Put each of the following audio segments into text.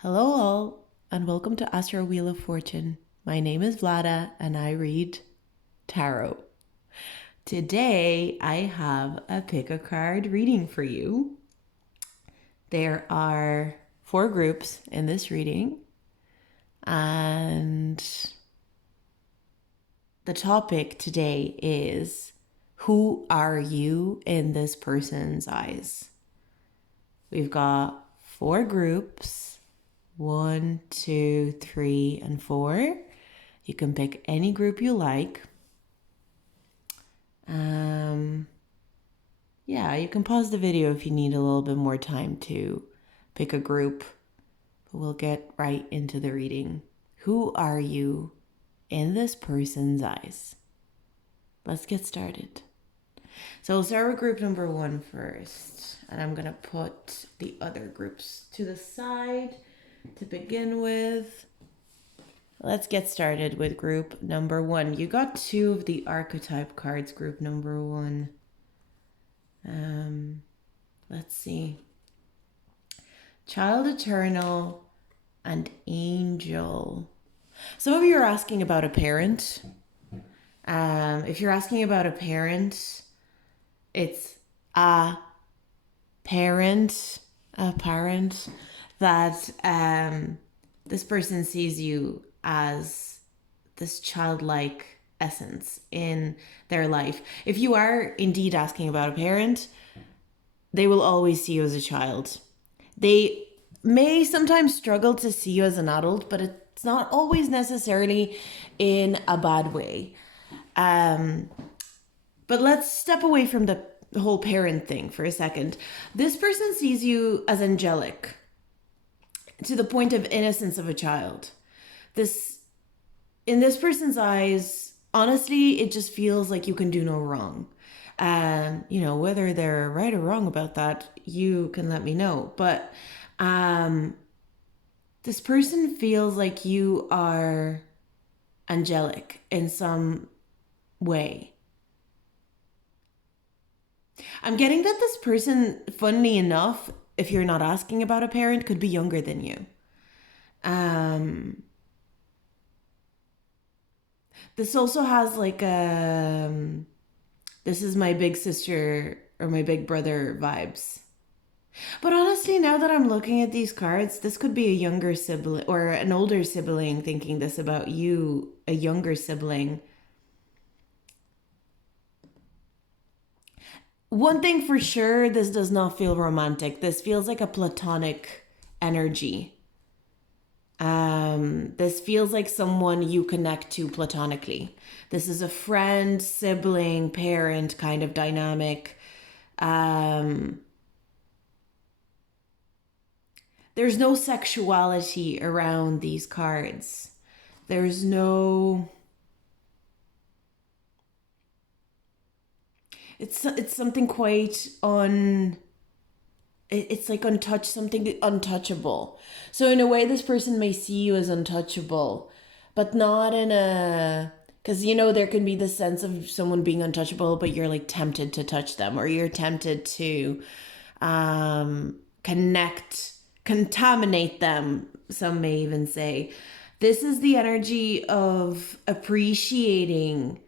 Hello, all, and welcome to Astro Wheel of Fortune. My name is Vlada, and I read tarot. Today, I have a pick a card reading for you. There are 4 groups in this reading, and the topic today is who are you in this person's eyes? We've got 4 groups. 1, 2, 3, and 4. You can pick any group you like. Yeah, you can pause the video if you need a little bit more time to pick a group. But we'll get right into the reading. Who are you in this person's eyes? Let's get started. So we'll start with group number 1 first. And I'm going to put the other groups to the side to begin with. Let's get started with group number 1. You got 2 of the archetype cards, group number 1. Let's see. Child Eternal and Angel. Some of you are asking about a parent. If you're asking about a parent, it's a parent that this person sees you as this childlike essence in their life. If you are indeed asking about a parent, they will always see you as a child. They may sometimes struggle to see you as an adult, but it's not always necessarily in a bad way. But let's step away from the whole parent thing for a second. This person sees you as angelic to the point of innocence of a child. In this person's eyes, honestly, it just feels like you can do no wrong. And, whether they're right or wrong about that, you can let me know. But this person feels like you are angelic in some way. I'm getting that this person, funnily enough, if you're not asking about a parent, could be younger than you. This also has like this is my big sister or my big brother vibes. But honestly, now that I'm looking at these cards, this could be a younger sibling or an older sibling thinking this about you, a younger sibling. One thing for sure, this does not feel romantic. This feels like a platonic energy. This feels like someone you connect to platonically. This is a friend, sibling, parent kind of dynamic. There's no sexuality around these cards. There's no... It's something quite it's like something untouchable. So in a way, this person may see you as untouchable, but not in a... Because, there can be this sense of someone being untouchable, but you're like tempted to touch them, or you're tempted to contaminate them, some may even say. This is the energy of appreciating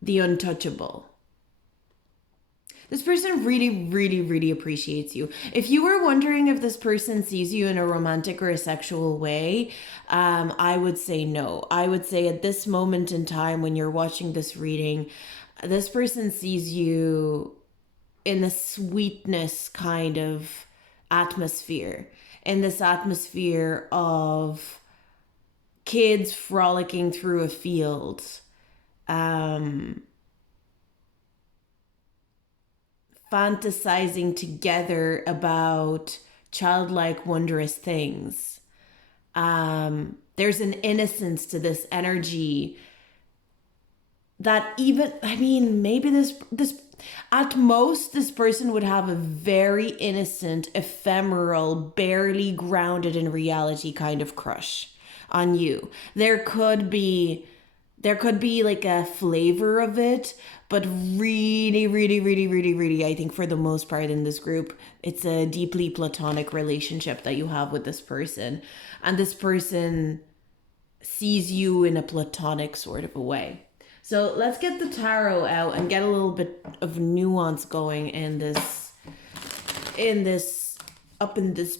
the untouchable. This person really, really, really appreciates you. If you were wondering if this person sees you in a romantic or a sexual way, I would say no. I would say at this moment in time when you're watching this reading, this person sees you in a sweetness kind of atmosphere, in this atmosphere of kids frolicking through a field. Fantasizing together about childlike, wondrous things. There's an innocence to this energy that even, maybe this at most, this person would have a very innocent, ephemeral, barely grounded in reality kind of crush on you. There could be there could be like a flavor of it, but really, really, really, really, really, I think for the most part in this group, it's a deeply platonic relationship that you have with this person. And this person sees you in a platonic sort of a way. So let's get the tarot out and get a little bit of nuance going in this, up in this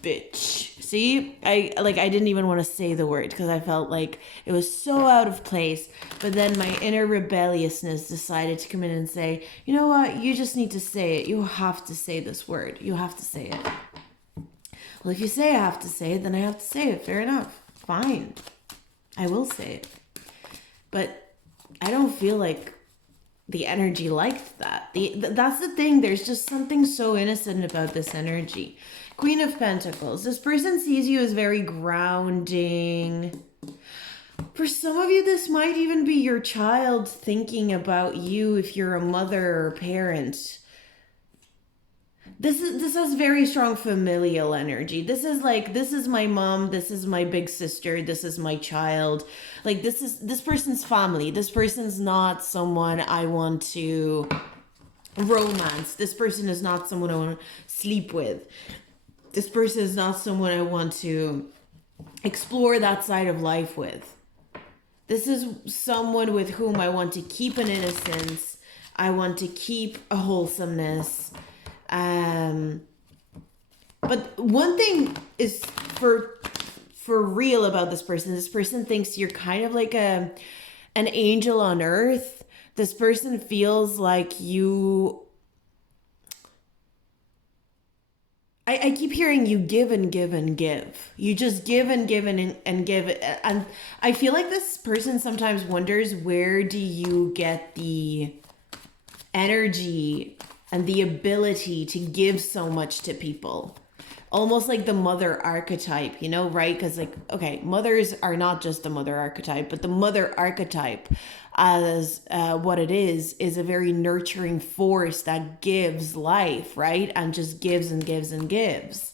bitch. See, I didn't even want to say the word because I felt like it was so out of place. But then my inner rebelliousness decided to come in and say, you know what? You just need to say it. You have to say this word. You have to say it. Well, if you say I have to say it, then I have to say it. Fair enough. Fine. I will say it. But I don't feel like the energy liked that. That's the thing. There's just something so innocent about this energy. Queen of Pentacles. This person sees you as very grounding. For some of you, this might even be your child thinking about you if you're a mother or parent. This has very strong familial energy. This is my mom, this is my big sister, this is my child. Like this person's family. This person's not someone I want to romance. This person is not someone I want to sleep with. This person is not someone I want to explore that side of life with. This is someone with whom I want to keep an innocence. I want to keep a wholesomeness. But one thing is for real about this person. This person thinks you're kind of like an angel on earth. This person feels like you. I keep hearing you give and give and give. You just give and give and give. And I feel like this person sometimes wonders, where do you get the energy and the ability to give so much to people? Almost like the mother archetype, you know, right? Because like, okay, mothers are not just the mother archetype, but the mother archetype as what it is a very nurturing force that gives life, right? And just gives and gives and gives.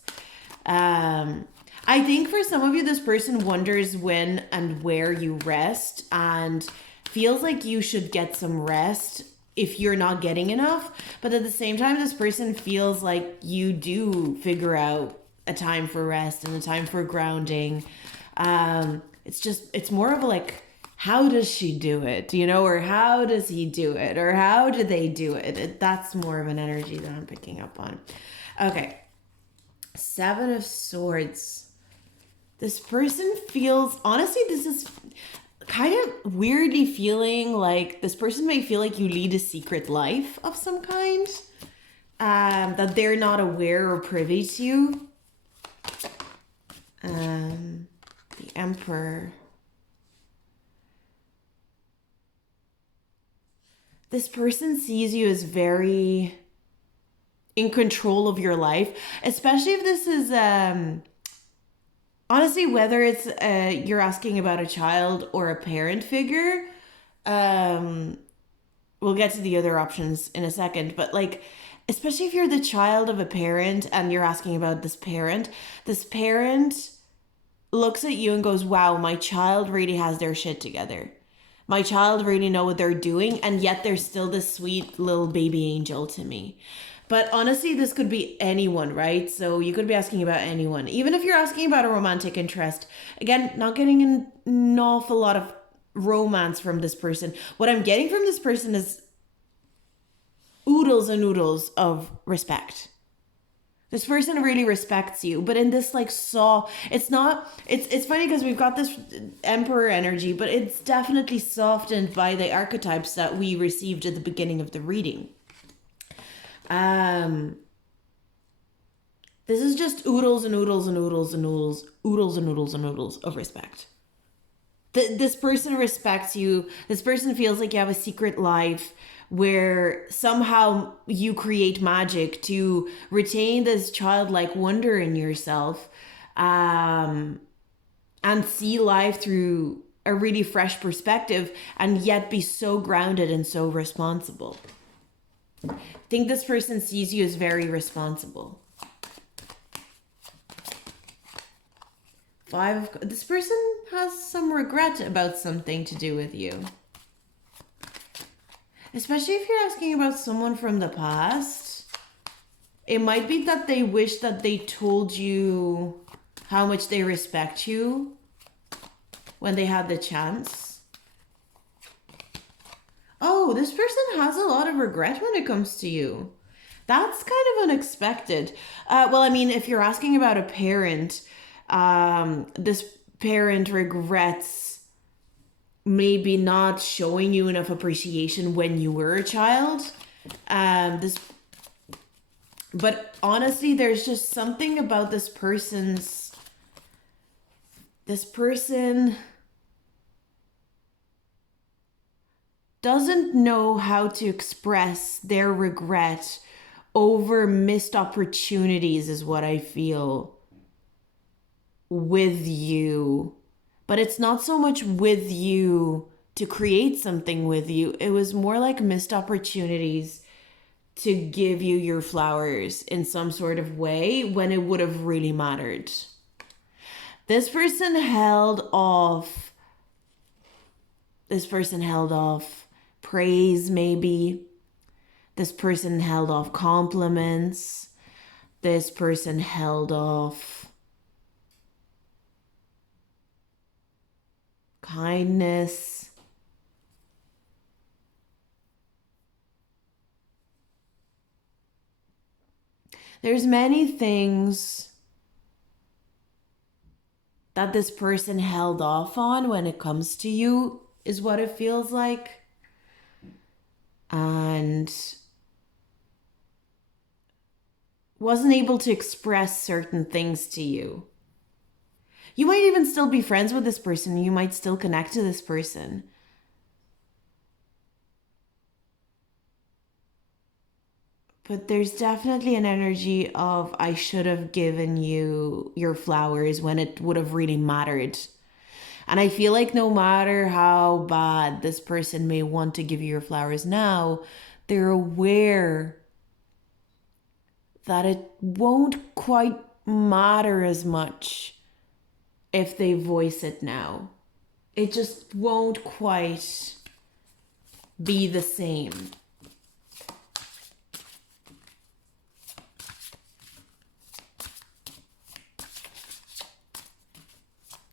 I think for some of you, this person wonders when and where you rest and feels like you should get some rest if you're not getting enough. But at the same time, this person feels like you do figure out a time for rest and a time for grounding. It's more of a like, how does she do it? You know, or how does he do it? Or how do they do it? That's more of an energy that I'm picking up on. Okay. 7 of Swords. This person feels, honestly, this is kind of weirdly feeling like this person may feel like you lead a secret life of some kind, that they're not aware or privy to. The Emperor. This person sees you as very in control of your life, especially if this is honestly, whether it's you're asking about a child or a parent figure. We'll get to the other options in a second, but like, especially if you're the child of a parent and you're asking about this parent looks at you and goes, wow, my child really has their shit together. My child really know what they're doing, and yet they're still this sweet little baby angel to me. But honestly, this could be anyone, right? So you could be asking about anyone. Even if you're asking about a romantic interest. Again, not getting an awful lot of romance from this person. What I'm getting from this person is oodles and oodles of respect. This person really respects you, but in this like it's funny because we've got this Emperor energy, but it's definitely softened by the archetypes that we received at the beginning of the reading. This is just oodles and oodles and oodles and oodles, oodles and oodles and oodles of respect. This person respects you. This person feels like you have a secret life where somehow you create magic to retain this childlike wonder in yourself, and see life through a really fresh perspective, and yet be so grounded and so responsible. I think this person sees you as very responsible. This person has some regret about something to do with you. Especially if you're asking about someone from the past. It might be that they wish that they told you how much they respect you when they had the chance. Oh, this person has a lot of regret when it comes to you. That's kind of unexpected. Well, I mean, if you're asking about a parent, this parent regrets maybe not showing you enough appreciation when you were a child. But honestly, there's just something about this person doesn't know how to express their regret over missed opportunities, is what I feel, with you. But it's not so much with you to create something with you. It was more like missed opportunities to give you your flowers in some sort of way when it would have really mattered. This person held off. This person held off praise, maybe. This person held off compliments. This person held off kindness. There's many things that this person held off on when it comes to you, is what it feels like. And wasn't able to express certain things to you. You might even still be friends with this person. You might still connect to this person. But there's definitely an energy of, I should have given you your flowers when it would have really mattered. And I feel like no matter how bad this person may want to give you your flowers now, they're aware that it won't quite matter as much if they voice it now. It just won't quite be the same.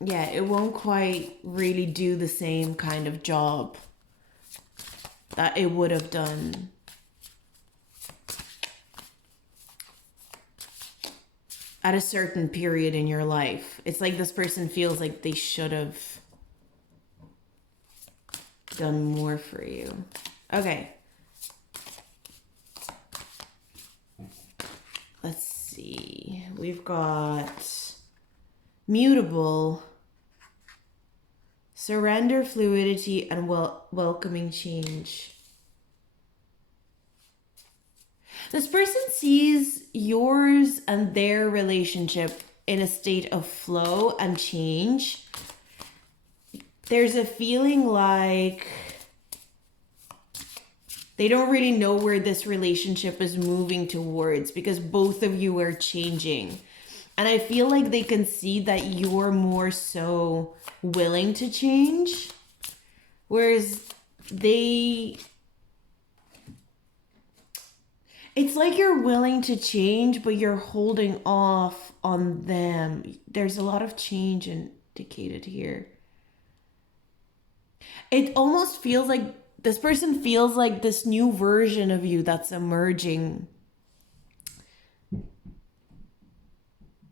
Yeah, it won't quite really do the same kind of job that it would have done at a certain period in your life. It's like this person feels like they should have done more for you. Okay. Let's see. We've got mutable, surrender, fluidity, and welcoming change. This person sees yours and their relationship in a state of flow and change. There's a feeling like they don't really know where this relationship is moving towards because both of you are changing. And I feel like they can see that you're more so willing to change, whereas it's like you're willing to change, but you're holding off on them. There's a lot of change indicated here. It almost feels like this person feels like this new version of you that's emerging.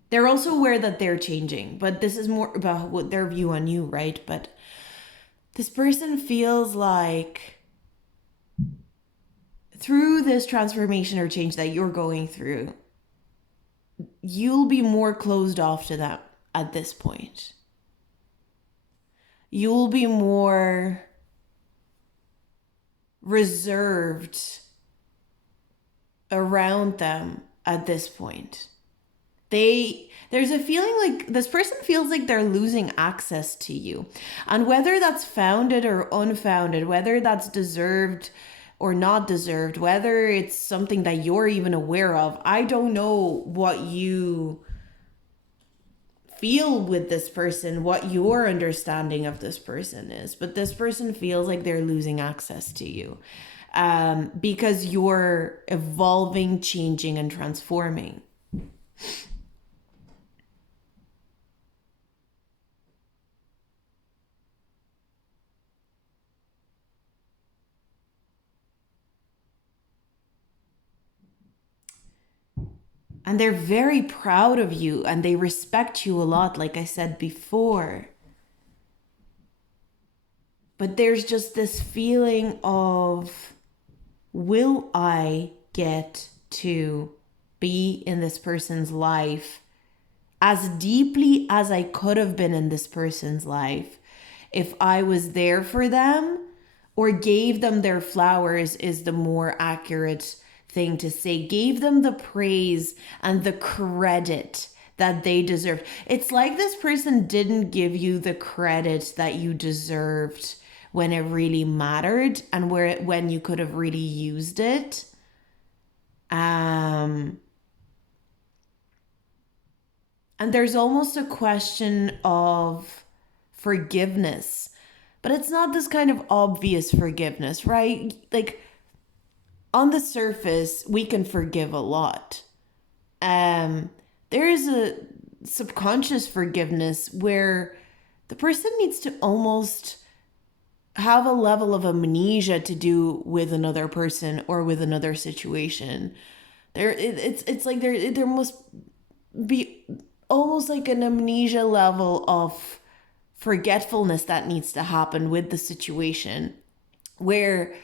They're also aware that they're changing, but this is more about what their view on you, right? But this person feels like through this transformation or change that you're going through, you'll be more closed off to them at this point. You'll be more reserved around them at this point. There's a feeling like this person feels like they're losing access to you. And whether that's founded or unfounded, whether that's deserved or not deserved, whether it's something that you're even aware of, I don't know what you feel with this person what your understanding of this person is, but this person feels like they're losing access to you, because you're evolving, changing, and transforming. And they're very proud of you and they respect you a lot, like I said before. But there's just this feeling of, will I get to be in this person's life as deeply as I could have been in this person's life if I was there for them, or gave them their flowers is the more accurate thing to say. Gave them the praise and the credit that they deserved. It's like this person didn't give you the credit that you deserved when it really mattered and when you could have really used it. And there's almost a question of forgiveness, but it's not this kind of obvious forgiveness, right? Like, on the surface, we can forgive a lot. There is a subconscious forgiveness where the person needs to almost have a level of amnesia to do with another person or with another situation. It's like there must be almost like an amnesia level of forgetfulness that needs to happen with the situation, where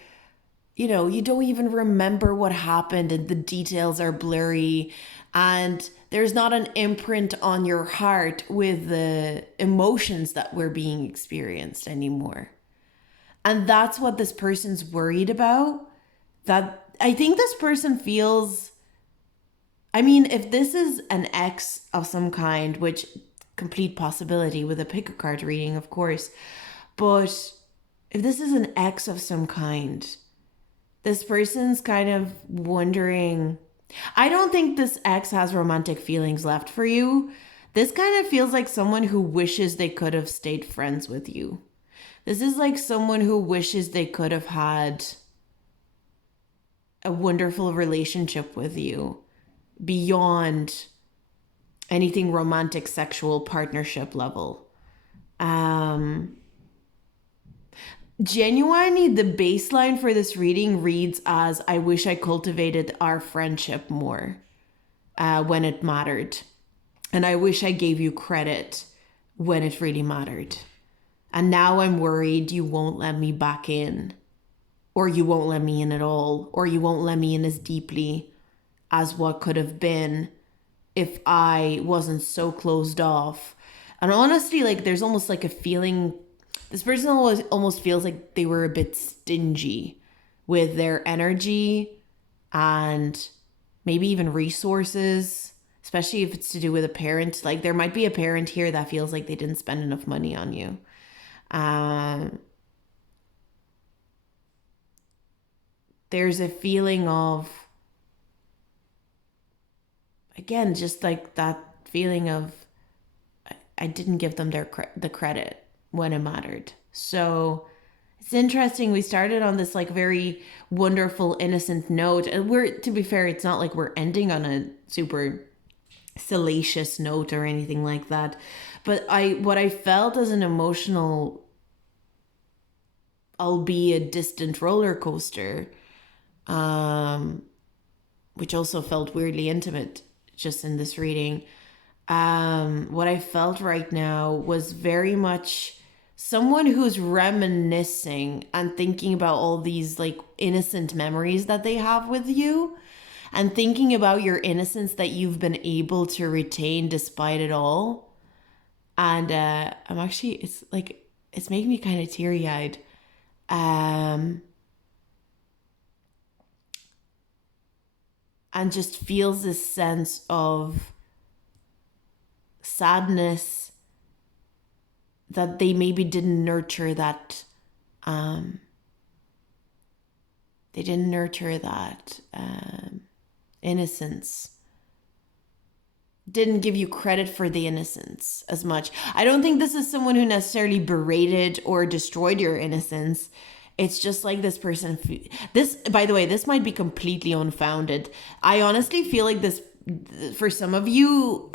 you don't even remember what happened and the details are blurry, and there's not an imprint on your heart with the emotions that were being experienced anymore. And that's what this person's worried about. That I think this person feels, I mean, if this is an ex of some kind, which complete possibility with a pick a card reading, of course, but if this is an ex of some kind, this person's kind of wondering. I don't think this ex has romantic feelings left for you. This kind of feels like someone who wishes they could have stayed friends with you. This is like someone who wishes they could have had a wonderful relationship with you beyond anything romantic, sexual, partnership level. Genuinely, the baseline for this reading reads as, I wish I cultivated our friendship more when it mattered. And I wish I gave you credit when it really mattered. And now I'm worried you won't let me back in, or you won't let me in at all, or you won't let me in as deeply as what could have been if I wasn't so closed off. And honestly, like, there's almost like a feeling, this person almost feels like they were a bit stingy with their energy and maybe even resources, especially if it's to do with a parent. Like, there might be a parent here that feels like they didn't spend enough money on you. There's a feeling of, again, just like that feeling of, I didn't give them the credit when it mattered. So it's interesting. We started on this like very wonderful, innocent note, and to be fair, it's not like we're ending on a super salacious note or anything like that. But what I felt as an emotional, albeit distant roller coaster, which also felt weirdly intimate just in this reading. What I felt right now was very much someone who's reminiscing and thinking about all these like innocent memories that they have with you, and thinking about your innocence that you've been able to retain despite it all. And I'm actually, it's making me kind of teary-eyed. And just feels this sense of sadness that they maybe didn't nurture that innocence didn't give you credit for the innocence as much. I don't think this is someone who necessarily berated or destroyed your innocence. It's just like this person. This, by the way, this might be completely unfounded. I honestly feel like this, for some of you,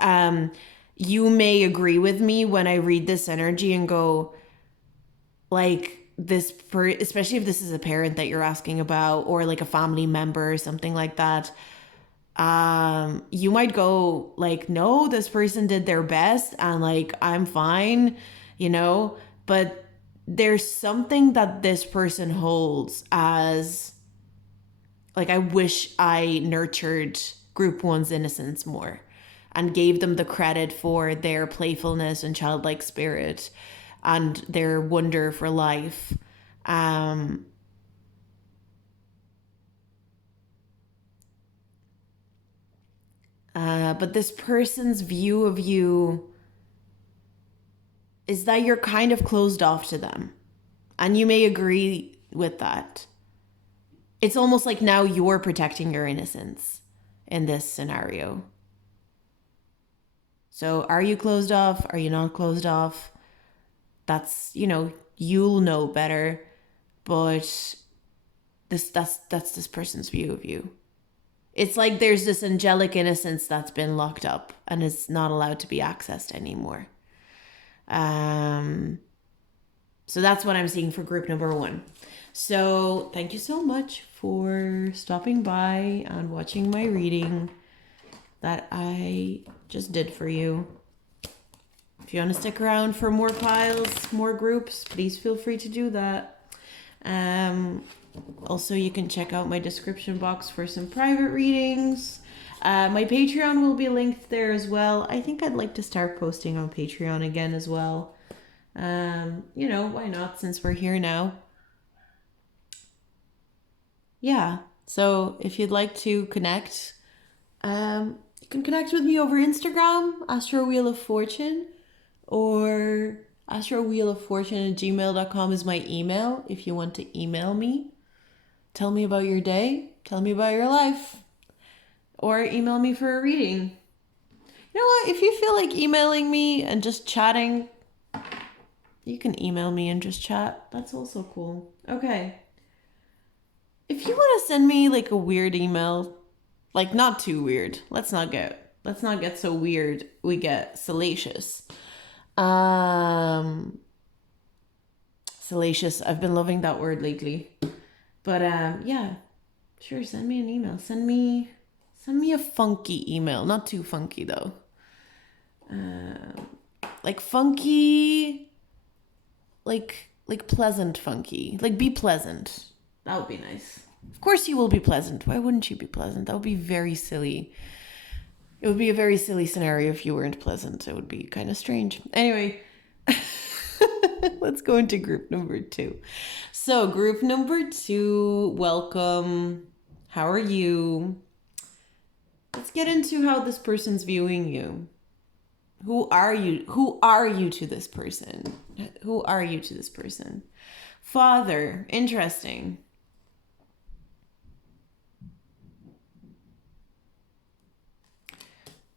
you may agree with me when I read this energy and go, like, especially if this is a parent that you're asking about, or like a family member or something like that. You might go like, no, this person did their best and like I'm fine, but there's something that this person holds as like, I wish I nurtured group one's innocence more and gave them the credit for their playfulness and childlike spirit and their wonder for life. But this person's view of you is that you're kind of closed off to them. And you may agree with that. It's almost like now you're protecting your innocence in this scenario. So are you closed off? Are you not closed off? That's, you'll know better. But that's this person's view of you. It's like there's this angelic innocence that's been locked up and is not allowed to be accessed anymore. So that's what I'm seeing for group number 1. So thank you so much for stopping by and watching my reading that I just did for you. If you want to stick around for more piles, more groups, please feel free to do that. Also, you can check out my description box for some private readings. My Patreon will be linked there as well. I think I'd like to start posting on Patreon again as well. Why not, since we're here now? Yeah, so if you'd like to connect, you can connect with me over Instagram, Astro Wheel of Fortune, or astrowheeloffortune@gmail.com is my email if you want to email me. Tell me about your day. Tell me about your life. Or email me for a reading. You know what? If you feel like emailing me and just chatting, you can email me and just chat. That's also cool. Okay. If you want to send me like a weird email, like not too weird. Let's not get so weird we get salacious. Salacious. I've been loving that word lately. But yeah, sure, send me an email. Send me a funky email. Not too funky though. Like funky, like pleasant funky. Like be pleasant. That would be nice. Of course you will be pleasant. Why wouldn't you be pleasant? That would be very silly. It would be a very silly scenario if you weren't pleasant. It would be kind of strange. Anyway, let's go into group number 2. So group number 2, welcome. How are you? Let's get into how this person's viewing you. Who are you? Who are you to this person? Who are you to this person? Father, interesting.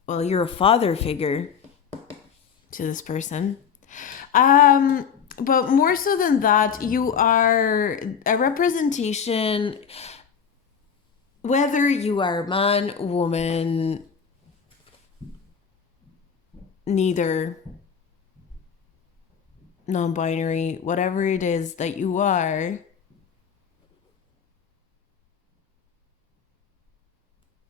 Well, you're a father figure to this person. But more so than that, you are a representation, whether you are man, woman, neither, non-binary, whatever it is that you are,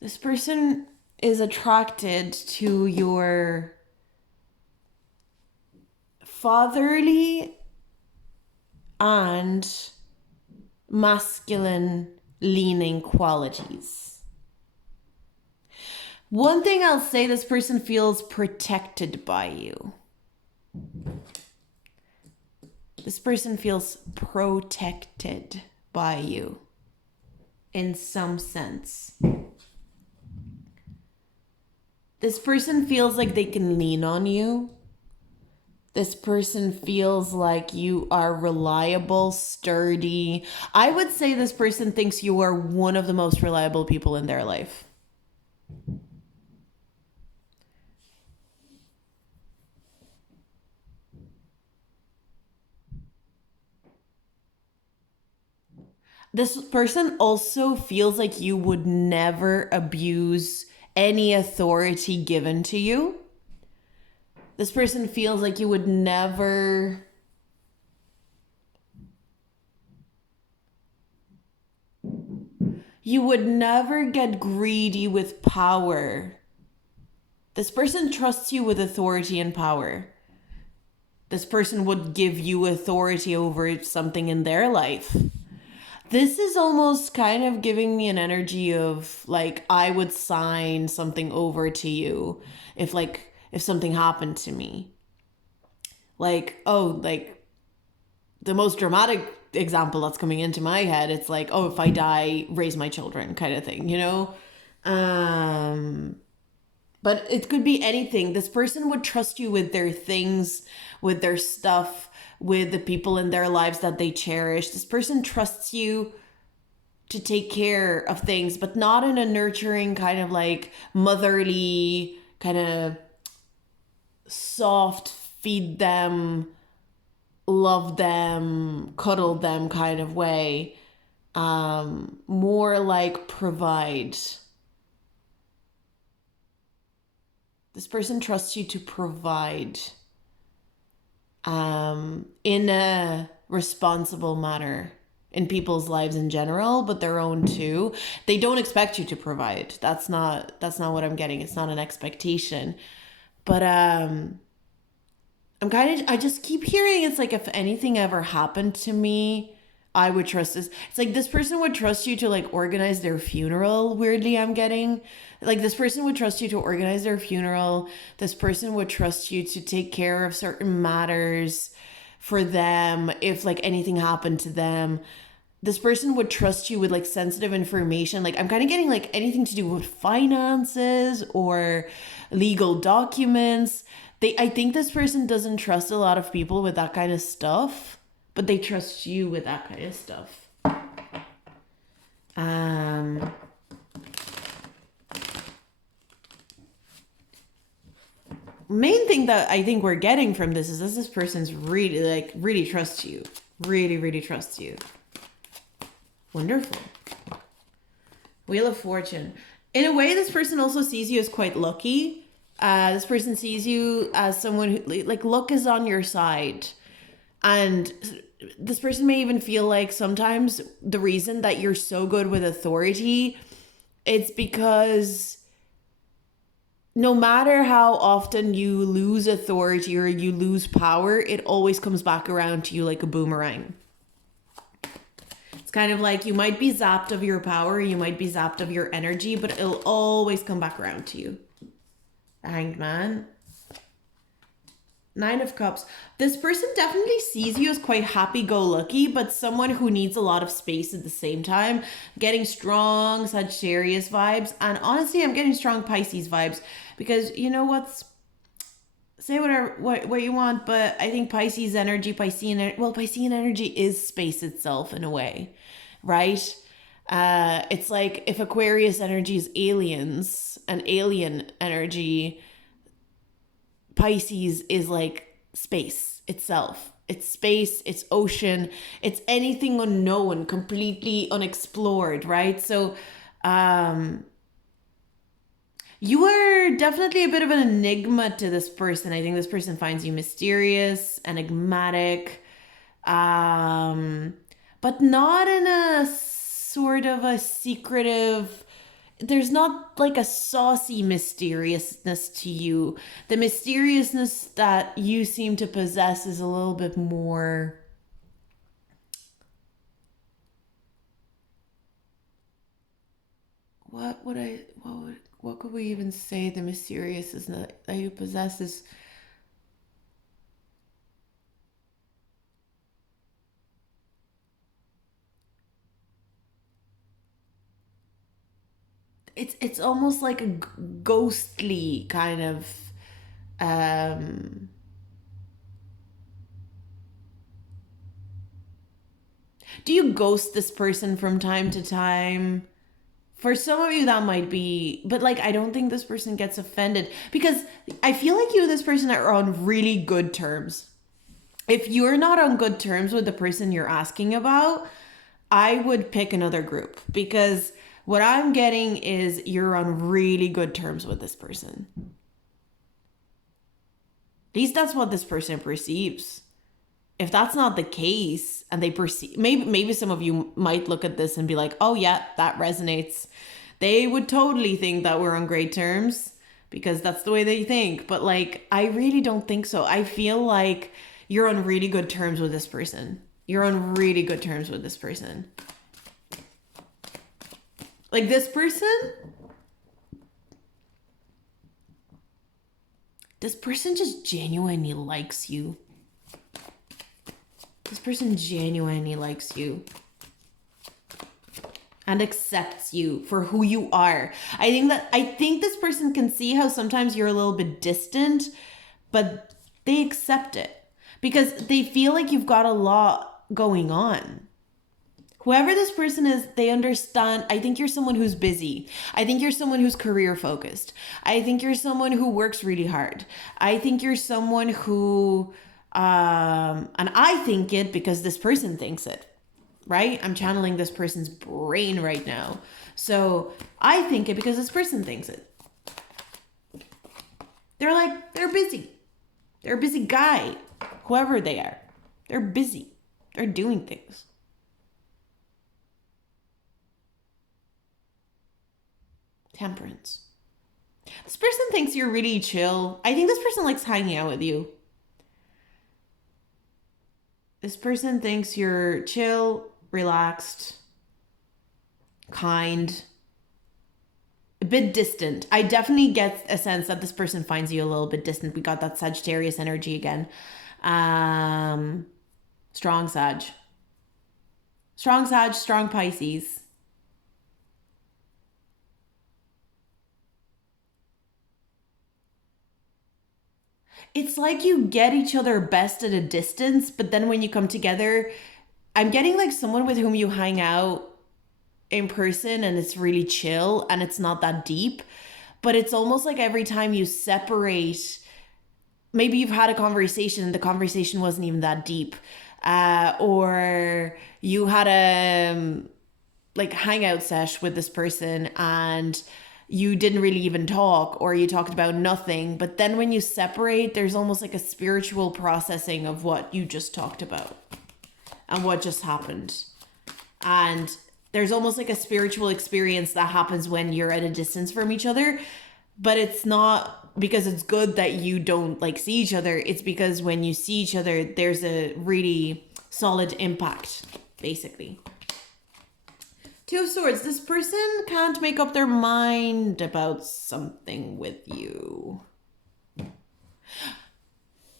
this person is attracted to your fatherly and masculine leaning qualities. One thing I'll say, this person feels protected by you. This person feels protected by you in some sense. This person feels like they can lean on you. This person feels like you are reliable, sturdy. I would say this person thinks you are one of the most reliable people in their life. This person also feels like you would never abuse any authority given to you. This person feels like you would never get greedy with power. This person trusts you with authority and power. This person would give you authority over something in their life. This is almost kind of giving me an energy of like I would sign something over to you if something happened to me. Like, oh, like the most dramatic example that's coming into my head, it's like, oh, if I die, raise my children kind of thing, you know? But it could be anything. This person would trust you with their things, with their stuff, with the people in their lives that they cherish. This person trusts you to take care of things, but not in a nurturing kind of like motherly, kind of soft, feed them, love them, cuddle them kind of way. More like provide. This person trusts you to provide in a responsible manner in people's lives in general, but their own too. They don't expect you to provide. That's not what I'm getting. It's not an expectation. But I just keep hearing it's like if anything ever happened to me, I would trust this. It's like this person would trust you to like organize their funeral. Weirdly, I'm getting like this person would trust you to organize their funeral. This person would trust you to take care of certain matters for them if like anything happened to them. This person would trust you with like sensitive information. Like I'm kind of getting like anything to do with finances or legal documents. I think this person doesn't trust a lot of people with that kind of stuff, but they trust you with that kind of stuff. Main thing that I think we're getting from this is that this person's really trusts you. Really trusts you. Wonderful. Wheel of Fortune. In a way, this person also sees you as quite lucky. This person sees you as someone who, like, luck is on your side. And this person may even feel like sometimes the reason that you're so good with authority, it's because no matter how often you lose authority or you lose power, it always comes back around to you like a boomerang. It's kind of like you might be zapped of your power, you might be zapped of your energy, but it'll always come back around to you. The Hanged Man. 9 of Cups. This person definitely sees you as quite happy-go-lucky, but someone who needs a lot of space at the same time. Getting strong Sagittarius vibes. And honestly, I'm getting strong Pisces vibes. Because you know what's... Say what you want, but I think Pisces energy, Piscean energy is space itself in a way, right? It's like if Aquarius energy is aliens and alien energy, Pisces is like space itself. It's space, it's ocean, it's anything unknown, completely unexplored, right? So, you are definitely a bit of an enigma to this person. I think this person finds you mysterious, enigmatic, but not in a sort of a secretive. There's not like a saucy mysteriousness to you. The mysteriousness that you seem to possess is a little bit more. What could we even say the mysteriousness that you possess is? It's almost like a ghostly kind of do you ghost this person from time to time? For some of you that might be, but like I don't think this person gets offended because I feel like you and this person are on really good terms. If you're not on good terms with the person you're asking about, I would pick another group because what I'm getting is you're on really good terms with this person. At least that's what this person perceives. If that's not the case and they perceive, maybe some of you might look at this and be like, oh yeah, that resonates. They would totally think that we're on great terms because that's the way they think. But like, I really don't think so. I feel like you're on really good terms with this person. You're on really good terms with this person. Like this person just genuinely likes you. This person genuinely likes you and accepts you for who you are. I think this person can see how sometimes you're a little bit distant, but they accept it because they feel like you've got a lot going on. Whoever this person is, they understand. I think you're someone who's busy. I think you're someone who's career focused. I think you're someone who works really hard. I think you're someone who, and I think it because this person thinks it, right? I'm channeling this person's brain right now. So I think it because this person thinks it. They're busy. They're a busy guy, whoever they are. They're busy. They're doing things. Temperance. This person thinks you're really chill. I think this person likes hanging out with you. This person thinks you're chill, relaxed, kind, a bit distant. I definitely get a sense that this person finds you a little bit distant. We got that Sagittarius energy again. Strong Sag. Strong Sag, strong Pisces. It's like you get each other best at a distance, but then when you come together, I'm getting like someone with whom you hang out in person and it's really chill and it's not that deep. But it's almost like every time you separate, maybe you've had a conversation and the conversation wasn't even that deep. Or you had a like hangout sesh with this person and you didn't really even talk or you talked about nothing. But then when you separate, there's almost like a spiritual processing of what you just talked about and what just happened. And there's almost like a spiritual experience that happens when you're at a distance from each other. But it's not because it's good that you don't like see each other. It's because when you see each other, there's a really solid impact, basically. Two of Swords. This person can't make up their mind about something with you.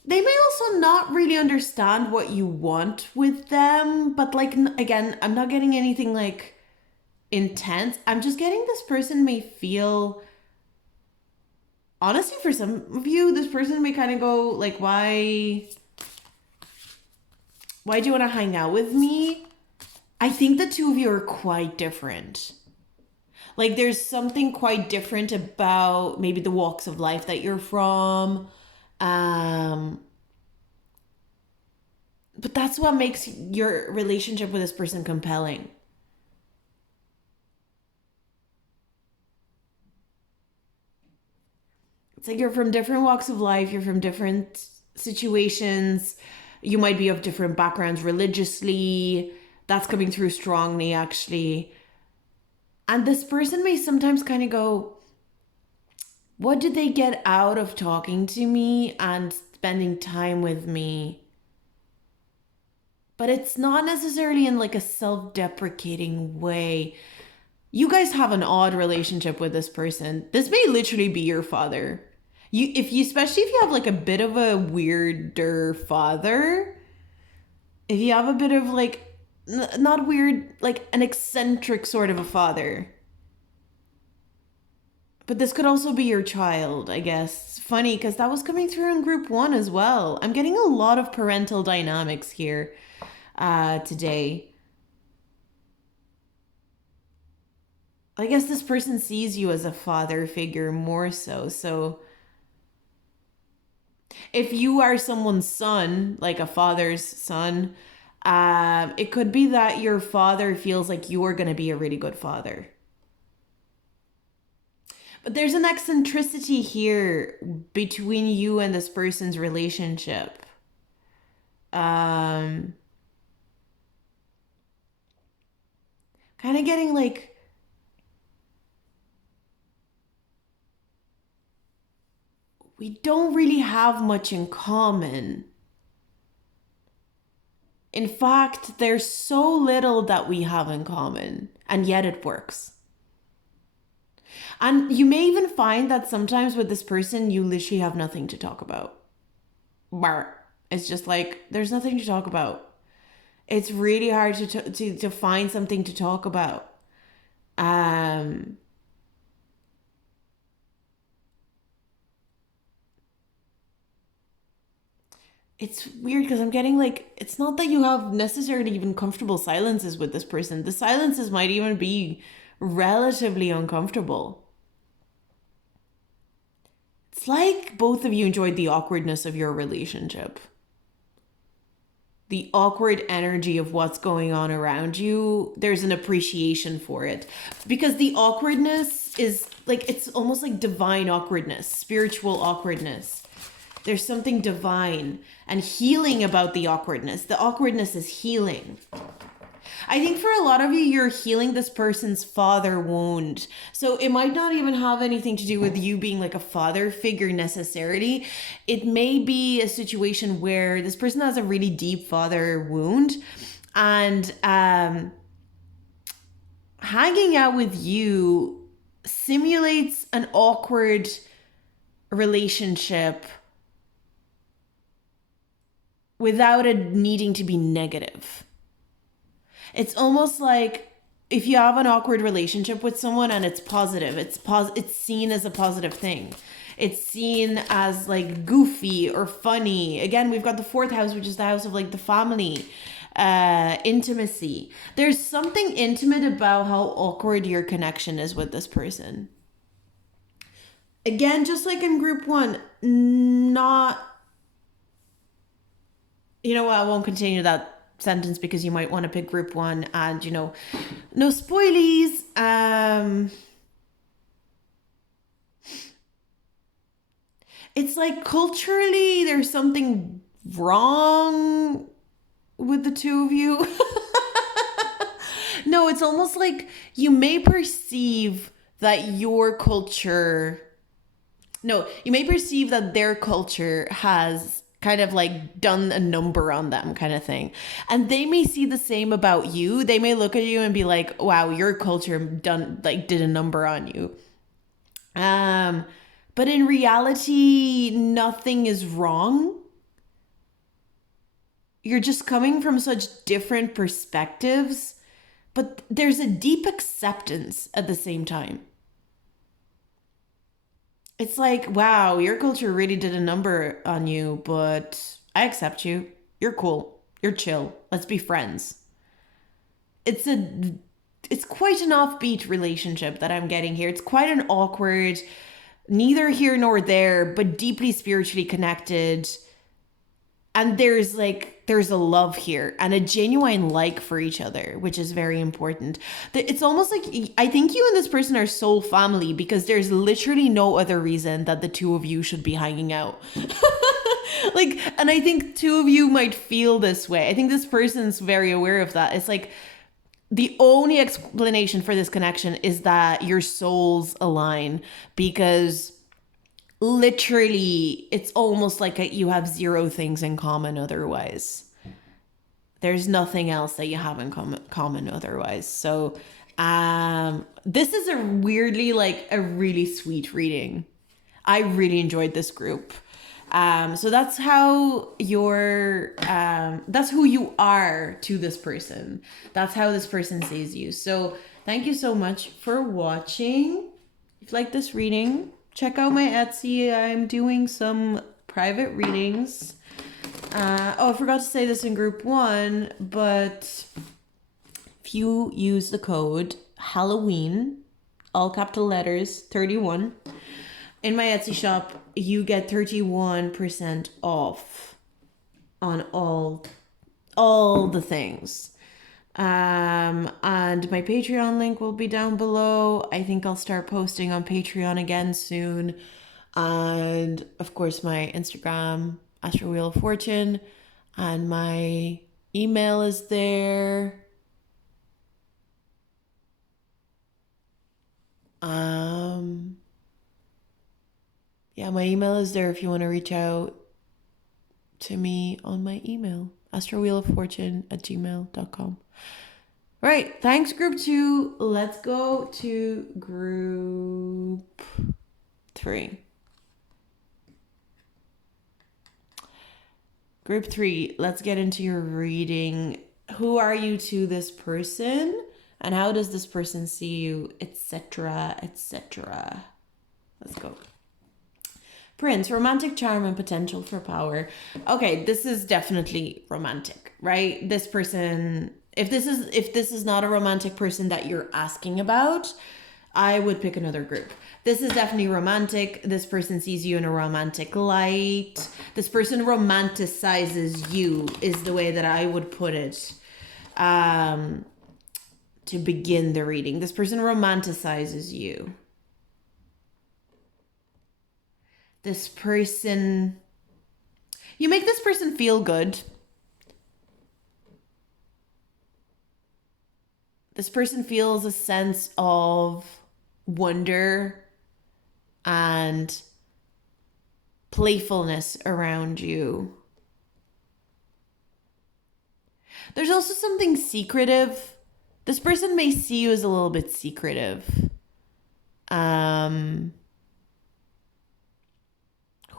They may also not really understand what you want with them, but like, again, I'm not getting anything like intense. I'm just getting this person may feel, honestly, for some of you, this person may kind of go like, why do you want to hang out with me? I think the two of you are quite different. Like there's something quite different about maybe the walks of life that you're from. But that's what makes your relationship with this person compelling. It's like you're from different walks of life, you're from different situations. You might be of different backgrounds religiously. That's coming through strongly, actually. And this person may sometimes kind of go, what did they get out of talking to me and spending time with me? But it's not necessarily in like a self-deprecating way. You guys have an odd relationship with this person. This may literally be your father. Especially if you have like a bit of a weirder father, if you have a bit of like, not weird, like an eccentric sort of a father. But this could also be your child, I guess. It's funny because that was coming through in group 1 as well. I'm getting a lot of parental dynamics here today. I guess this person sees you as a father figure more so. So if you are someone's son, like a father's son, It could be that your father feels like you are going to be a really good father. But there's an eccentricity here between you and this person's relationship. Um, Kind of getting like, we don't really have much in common. In fact, there's so little that we have in common, and yet it works. And you may even find that sometimes with this person, you literally have nothing to talk about. Bar. It's just like, there's nothing to talk about. It's really hard to find something to talk about. Um, it's weird because I'm getting like, it's not that you have necessarily even comfortable silences with this person. The silences might even be relatively uncomfortable. It's like both of you enjoyed the awkwardness of your relationship. The awkward energy of what's going on around you, there's an appreciation for it. Because the awkwardness is like, it's almost like divine awkwardness, spiritual awkwardness. There's something divine and healing about the awkwardness. The awkwardness is healing. I think for a lot of you, you're healing this person's father wound. So it might not even have anything to do with you being like a father figure necessarily. It may be a situation where this person has a really deep father wound, and hanging out with you simulates an awkward relationship without it needing to be negative. It's almost like if you have an awkward relationship with someone and it's positive, it's seen as a positive thing. It's seen as like goofy or funny. Again, we've got the fourth house, which is the house of like the family, intimacy. There's something intimate about how awkward your connection is with this person. Again, just like in group one, not, you know what, I won't continue that sentence because you might want to pick group one, and no spoilies. It's like culturally there's something wrong with the two of you. No, it's almost like you may perceive that your culture, no, you may perceive that their culture has kind of like done a number on them, kind of thing. And they may see the same about you. They may look at you and be like, wow, your culture did a number on you. But in reality, nothing is wrong. You're just coming from such different perspectives, but there's a deep acceptance at the same time. It's like, wow, your culture really did a number on you, but I accept you. You're cool. You're chill. Let's be friends. It's quite an offbeat relationship that I'm getting here. It's quite an awkward, neither here nor there, but deeply spiritually connected. And there's a love here and a genuine like for each other, which is very important. It's almost like I think you and this person are soul family because there's literally no other reason that the two of you should be hanging out. And I think two of you might feel this way. I think this person's very aware of that. It's like the only explanation for this connection is that your souls align, because literally it's almost like you have zero things in common otherwise. There's nothing else that you have in common otherwise. So this is a weirdly like a really sweet reading. I really enjoyed this group. So that's how that's who you are to this person. That's how this person sees you. So thank you so much for watching. If you like this reading, check out my Etsy. I'm doing some private readings. I forgot to say this in group one, but if you use the code Halloween, all capital letters, 31, in my Etsy shop, you get 31% off on all all the things. And my Patreon link will be down below. I think I'll start posting on Patreon again soon. And of course, my Instagram, Astro Wheel of Fortune, and my email is there. Yeah, my email is there if you want to reach out to me on my email, astrowheeloffortune@gmail.com. All right, thanks, group 2. Let's go to group 3. Group 3, let's get into your reading. Who are you to this person? And how does this person see you? Etc., etc. Let's go. Prince, romantic charm and potential for power. Okay, this is definitely romantic, right? This person, if this is not a romantic person that you're asking about, I would pick another group. This is definitely romantic. This person sees you in a romantic light. This person romanticizes you is the way that I would put it. To begin the reading, this person romanticizes you. This person, you make this person feel good. This person feels a sense of wonder and playfulness around you. There's also something secretive. This person may see you as a little bit secretive.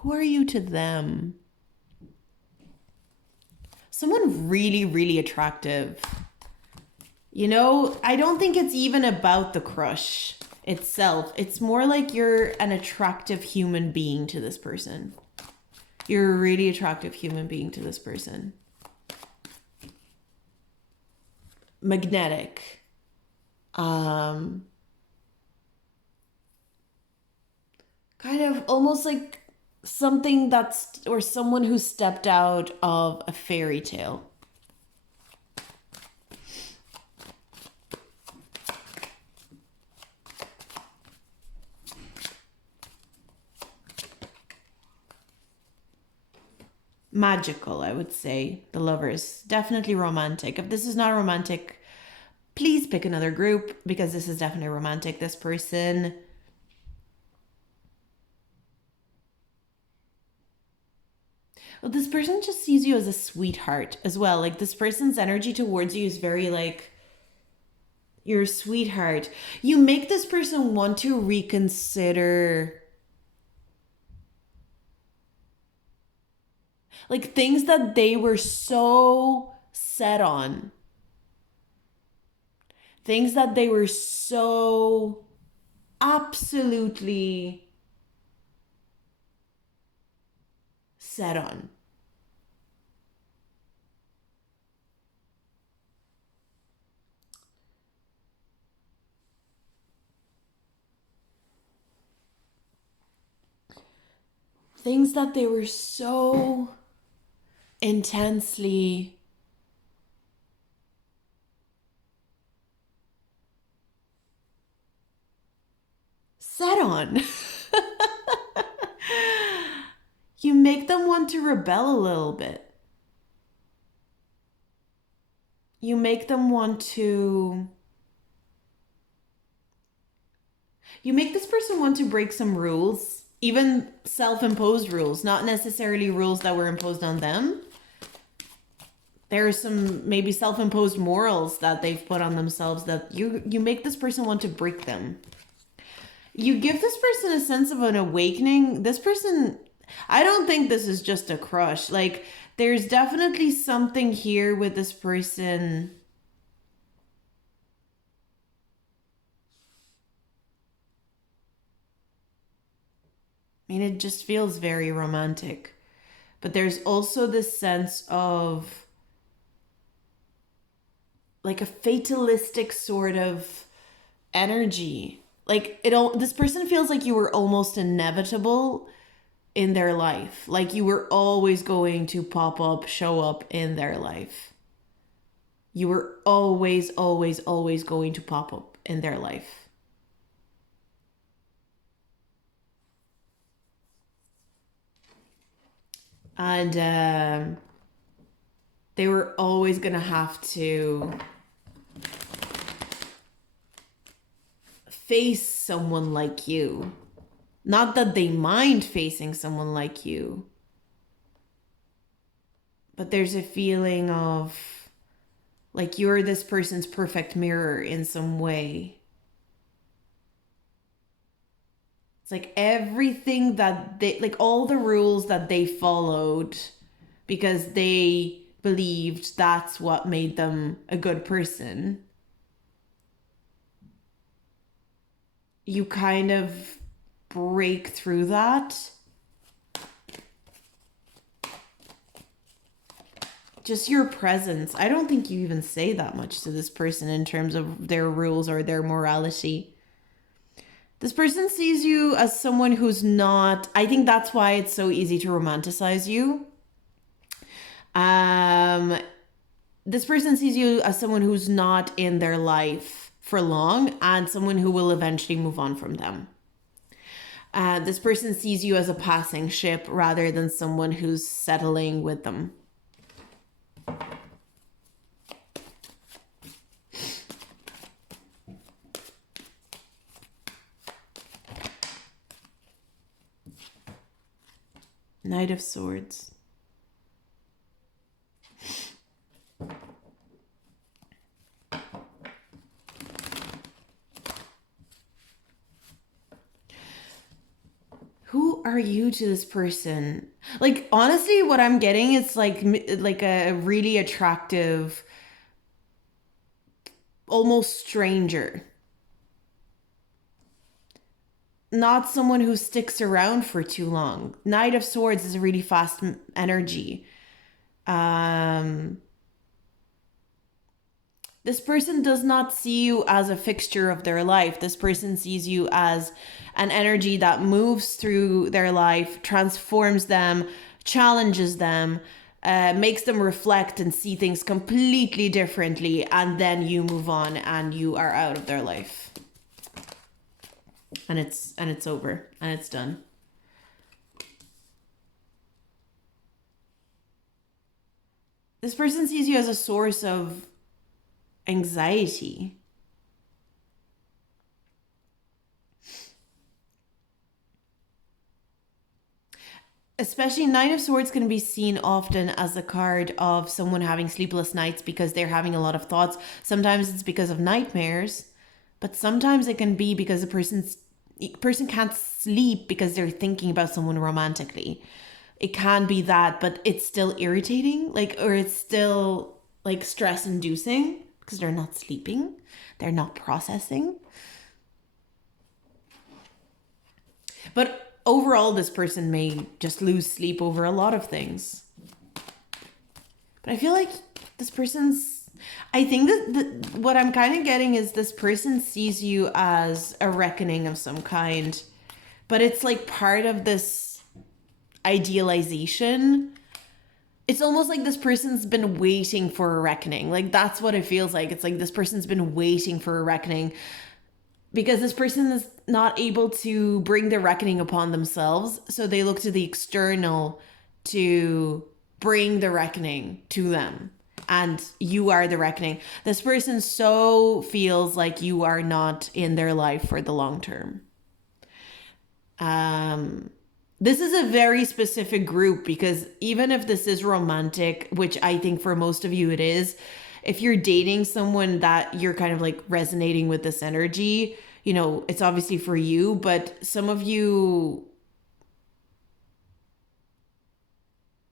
Who are you to them? Someone really, really attractive. You know, I don't think it's even about the crush itself. It's more like you're an attractive human being to this person. You're a really attractive human being to this person. Magnetic. Kind of almost like something that's, or someone who stepped out of a fairy tale. Magical, I would say. The Lovers. Definitely romantic. If this is not romantic, please pick another group, because this is definitely romantic. This person, well, this person just sees you as a sweetheart as well. Like, this person's energy towards you is very like, you're a sweetheart. You make this person want to reconsider like things that they were so set on. Things that they were so absolutely set on. Things that they were so intensely set on. You make them want to rebel a little bit. You make them want to... You make this person want to break some rules, even self-imposed rules, not necessarily rules that were imposed on them. There are some maybe self-imposed morals that they've put on themselves that you make this person want to break them. You give this person a sense of an awakening. This person, I don't think this is just a crush. Like, there's definitely something here with this person. I mean, it just feels very romantic. But there's also this sense of like a fatalistic sort of energy. Like, this person feels like you were almost inevitable in their life. Like, you were always going to pop up, show up in their life. You were always, always, always going to pop up in their life. And they were always going to have to face someone like you. Not that they mind facing someone like you, but there's a feeling of like you're this person's perfect mirror in some way. It's like everything that they, like all the rules that they followed because they believed that's what made them a good person. You kind of break through that. Just your presence. I don't think you even say that much to this person in terms of their rules or their morality. This person sees you as someone who's not, I think that's why it's so easy to romanticize you. This person sees you as someone who's not in their life for long and someone who will eventually move on from them. This person sees you as a passing ship rather than someone who's settling with them. Knight of Swords. Who are you to this person? Like, honestly, what I'm getting is like a really attractive, almost stranger. Not someone who sticks around for too long. Knight of Swords is a really fast energy. This person does not see you as a fixture of their life. This person sees you as an energy that moves through their life, transforms them, challenges them, makes them reflect and see things completely differently, and then you move on and you are out of their life. And it's over and it's done. This person sees you as a source of anxiety. Especially Nine of Swords can be seen often as a card of someone having sleepless nights because they're having a lot of thoughts. Sometimes it's because of nightmares, but sometimes it can be because person can't sleep because they're thinking about someone romantically. It can be that, but it's still irritating, like, or it's still like stress inducing because they're not sleeping, they're not processing. But overall, this person may just lose sleep over a lot of things. But I feel like I think that what I'm kind of getting is this person sees you as a reckoning of some kind, but it's like part of this idealization. It's almost like this person's been waiting for a reckoning. Like that's what it feels like. It's like this person's been waiting for a reckoning because this person is not able to bring the reckoning upon themselves. So they look to the external to bring the reckoning to them. And you are the reckoning. This person so feels like you are not in their life for the long term. This is a very specific group because even if this is romantic, which I think for most of you it is, if you're dating someone that you're kind of like resonating with this energy, you know, it's obviously for you, but some of you,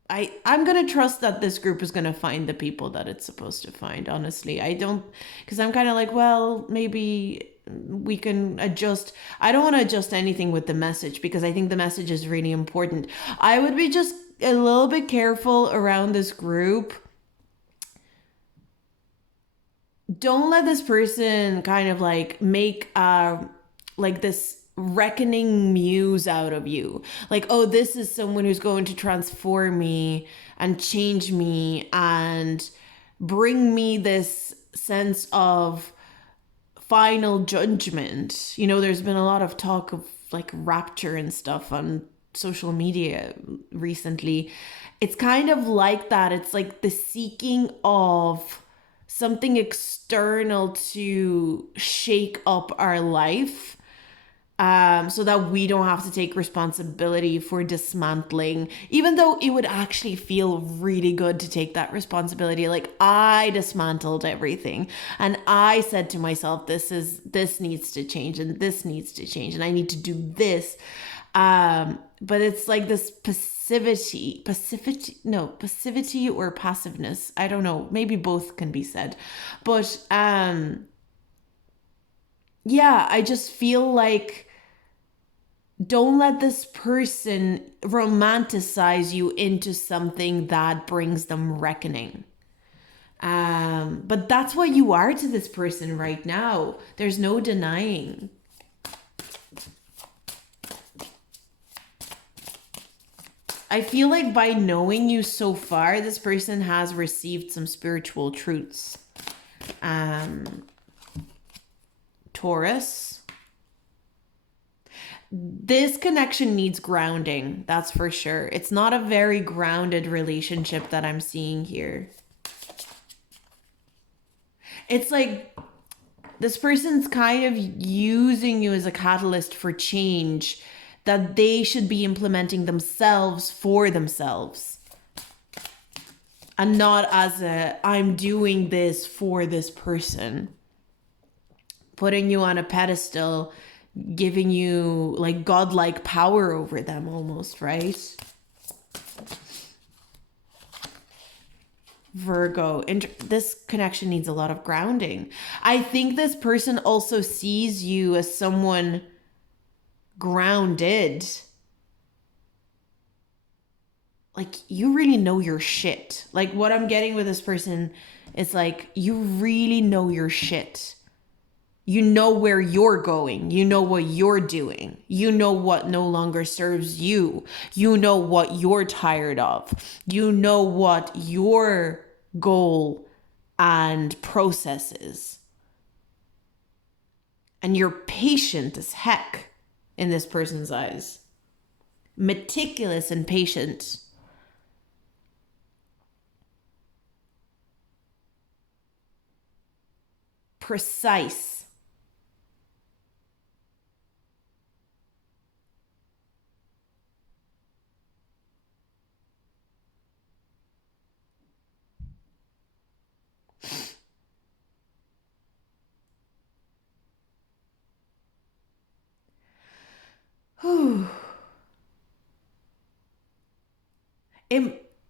I'm going to trust that this group is going to find the people that it's supposed to find, honestly. I don't, because I'm kind of like, well, maybe we can adjust. I don't want to adjust anything with the message because I think the message is really important. I would be just a little bit careful around this group. Don't let this person kind of like make like this reckoning muse out of you. Like, oh, this is someone who's going to transform me and change me and bring me this sense of final judgment. You know, there's been a lot of talk of like rapture and stuff on social media recently. It's kind of like that. It's like the seeking of something external to shake up our life, so that we don't have to take responsibility for dismantling, even though it would actually feel really good to take that responsibility. Like, I dismantled everything and I said to myself, this needs to change and this needs to change and I need to do this. But it's like this passivity or passiveness. I don't know. Maybe both can be said. But yeah, I just feel like don't let this person romanticize you into something that brings them reckoning. But that's what you are to this person right now. There's no denying. I feel like by knowing you so far, this person has received some spiritual truths. Taurus. This connection needs grounding, that's for sure. It's not a very grounded relationship that I'm seeing here. It's like this person's kind of using you as a catalyst for change that they should be implementing themselves for themselves. And not as I'm doing this for this person. Putting you on a pedestal, giving you like godlike power over them almost, right? Virgo, this connection needs a lot of grounding. I think this person also sees you as someone grounded. Like, you really know your shit. Like, what I'm getting with this person is like, you really know your shit. You know where you're going. You know what you're doing. You know what no longer serves you. You know what you're tired of. You know what your goal and process is. And you're patient as heck in this person's eyes. Meticulous and patient. Precise.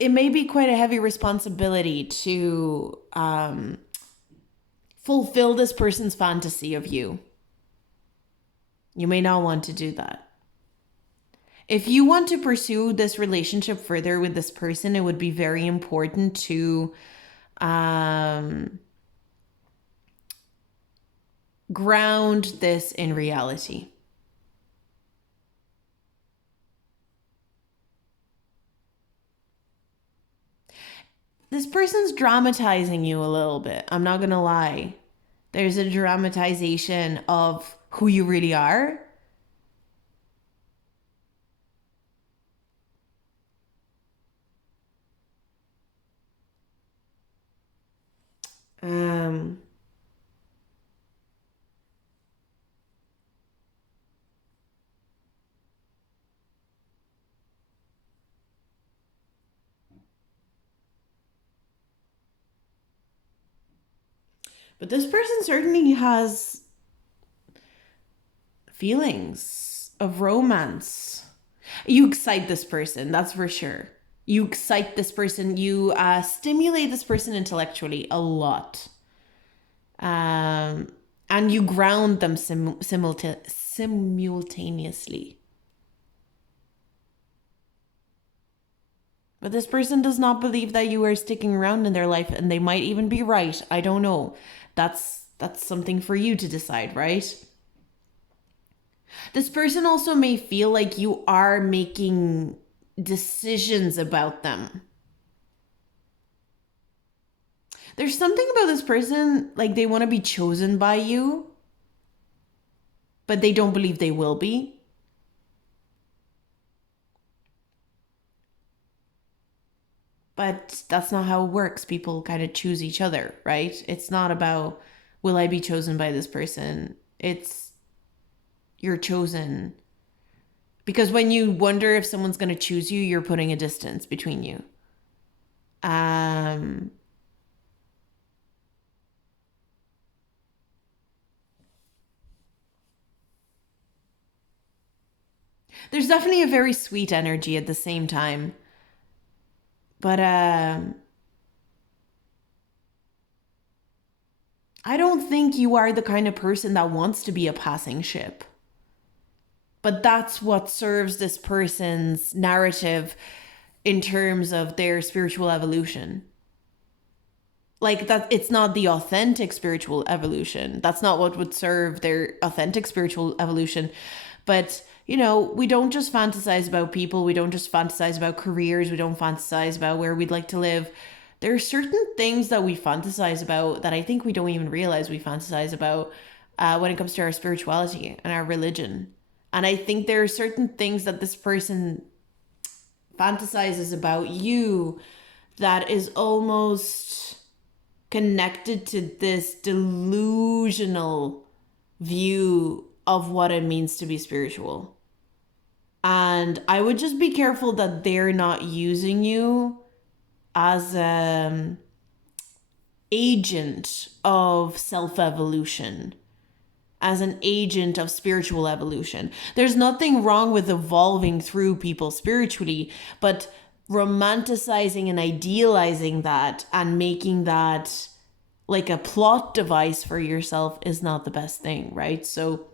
It may be quite a heavy responsibility to fulfill this person's fantasy of you. You may not want to do that. If you want to pursue this relationship further with this person, it would be very important to ground this in reality. This person's dramatizing you a little bit. I'm not going to lie. There's a dramatization of who you really are. But this person certainly has feelings of romance. You excite this person, that's for sure. You excite this person. You stimulate this person intellectually a lot. And you ground them simultaneously. But this person does not believe that you are sticking around in their life, and they might even be right. I don't know. That's something for you to decide, right? This person also may feel like you are making decisions about them. There's something about this person, like they want to be chosen by you, but they don't believe they will be. But that's not how it works. People kind of choose each other, right? It's not about, will I be chosen by this person? It's, you're chosen. Because when you wonder if someone's going to choose you, you're putting a distance between you. There's definitely a very sweet energy at the same time. But I don't think you are the kind of person that wants to be a passing ship. But that's what serves this person's narrative in terms of their spiritual evolution. Like that, it's not the authentic spiritual evolution. That's not what would serve their authentic spiritual evolution. But, you know, we don't just fantasize about people. We don't just fantasize about careers. We don't fantasize about where we'd like to live. There are certain things that we fantasize about that I think we don't even realize we fantasize about when it comes to our spirituality and our religion. And I think there are certain things that this person fantasizes about you that is almost connected to this delusional view of what it means to be spiritual. And I would just be careful that they're not using you as an agent of self-evolution, as an agent of spiritual evolution. There's nothing wrong with evolving through people spiritually, but romanticizing and idealizing that and making that like a plot device for yourself is not the best thing, right? So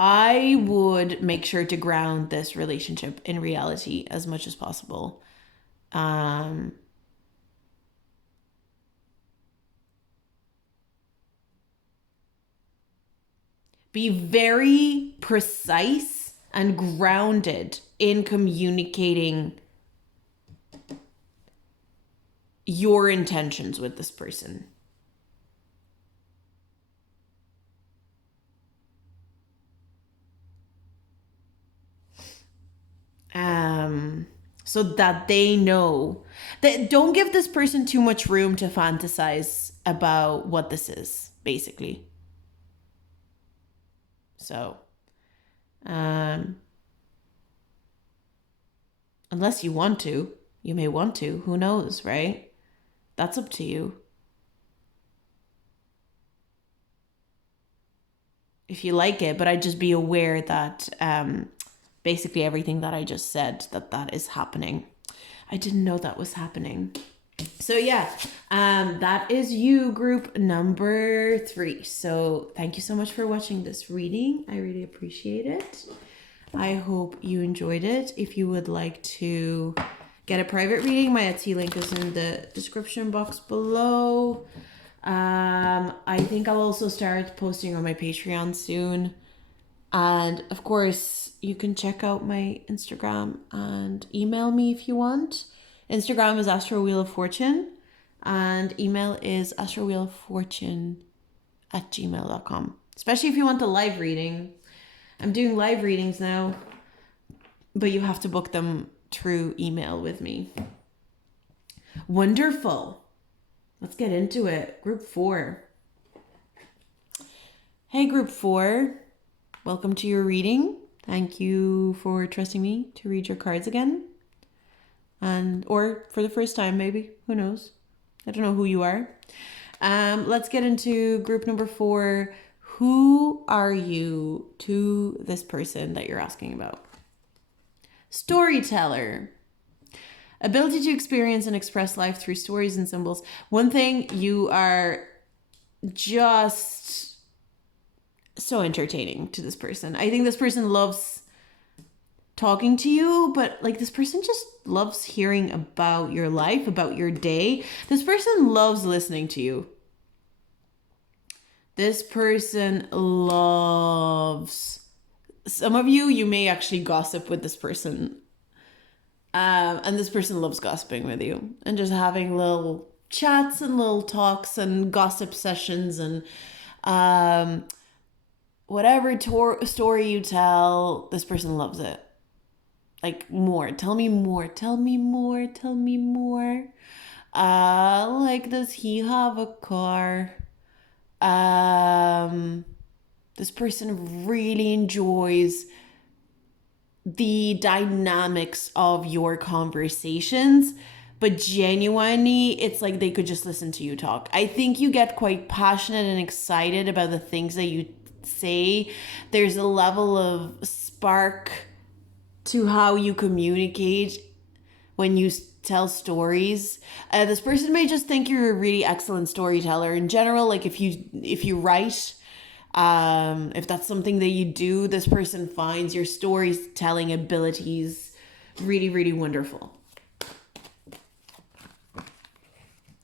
I would make sure to ground this relationship in reality as much as possible. Be very precise and grounded in communicating your intentions with this person. So that they know that, don't give this person too much room to fantasize about what this is, basically. So, unless you want to, you may want to, who knows, right? That's up to you. If you like it, but I'd just be aware that basically everything that I just said, that is happening. I didn't know that was happening. So yeah, that is you, group number 3. So thank you so much for watching this reading. I really appreciate it. I hope you enjoyed it. If you would like to get a private reading, my Etsy link is in the description box below. I think I'll also start posting on my Patreon soon. And of course, you can check out my Instagram and email me if you want. Instagram is Astro Wheel of Fortune and email is astrowheeloffortune@gmail.com. Especially if you want a live reading. I'm doing live readings now, but you have to book them through email with me. Wonderful. Let's get into it. Group 4. Hey, Group 4. Welcome to your reading. Thank you for trusting me to read your cards again. Or for the first time, maybe. Who knows? I don't know who you are. Let's get into group number 4. Who are you to this person that you're asking about? Storyteller. Ability to experience and express life through stories and symbols. One thing, you are just so entertaining to this person. I think this person loves talking to you, but like this person just loves hearing about your life, about your day. This person loves listening to you. This person loves... Some of you may actually gossip with this person. And this person loves gossiping with you and just having little chats and little talks and gossip sessions and um, whatever story you tell, this person loves it. Like, more. Tell me more. Tell me more. Tell me more. Like, does he have a car? This person really enjoys the dynamics of your conversations, but genuinely, it's like they could just listen to you talk. I think you get quite passionate and excited about the things that you say. There's a level of spark to how you communicate when you tell stories. This person may just think you're a really excellent storyteller in general. Like, if you write, if that's something that you do, this person finds your storytelling abilities really, really wonderful.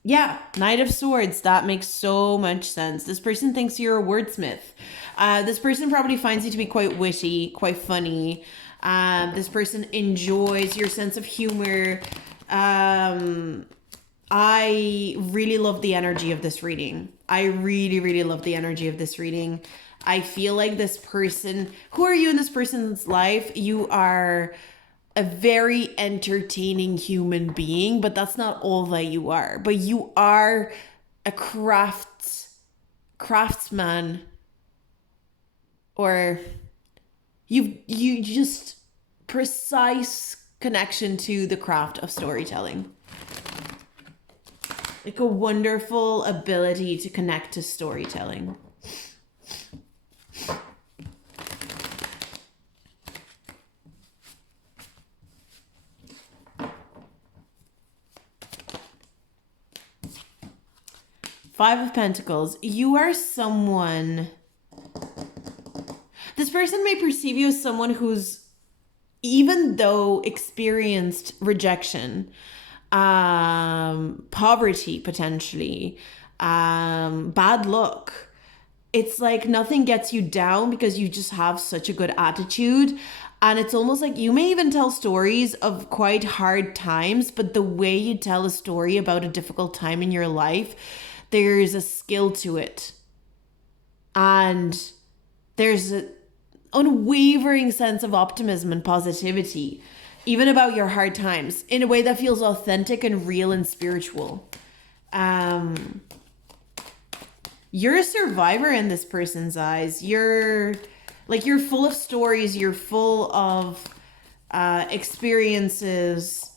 Yeah, Knight of Swords. That makes so much sense. This person thinks you're a wordsmith. This person probably finds you to be quite witty, quite funny. This person enjoys your sense of humor. I really love the energy of this reading. I really, really love the energy of this reading. I feel like this person, who are you in this person's life? You are a very entertaining human being, but that's not all that you are. But you are a craftsman, or you just precise connection to the craft of storytelling. Like a wonderful ability to connect to storytelling. Five of Pentacles. You are someone... This person may perceive you as someone who's, even though experienced rejection, poverty potentially, bad luck, it's like nothing gets you down because you just have such a good attitude. And it's almost like you may even tell stories of quite hard times, but the way you tell a story about a difficult time in your life, there's a skill to it. And there's an unwavering sense of optimism and positivity, even about your hard times, in a way that feels authentic and real and spiritual. You're a survivor in this person's eyes. You're full of stories. You're full of experiences